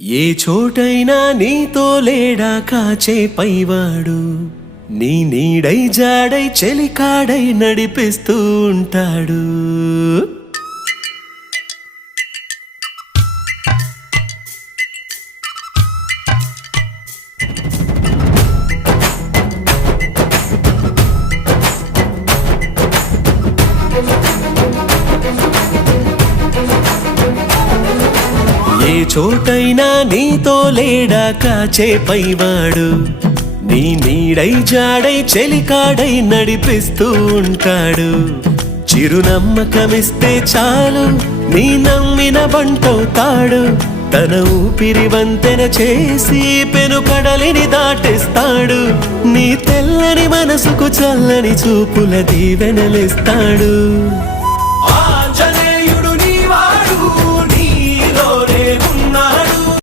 ఏ చోటైనా నీతో లేడా కాచే పైవాడు, నీ నీడై జాడై చెలికాడై నడిపిస్తూ ఉంటాడు. ఏ చోటైనా నీతో లేడా కాచే పైవాడు, నీ నీడై జాడై చెలికాడై నడిపిస్తూ ఉంటాడు. చిరునమ్మకమిస్తే చాలు నీ నమ్మిన బంటవుతాడు. తన ఊపిరి వంతెన చేసి పెను కడలిని దాటిస్తాడు. నీ తెల్లని మనసుకు చల్లని చూపుల దీవెనలిస్తాడు.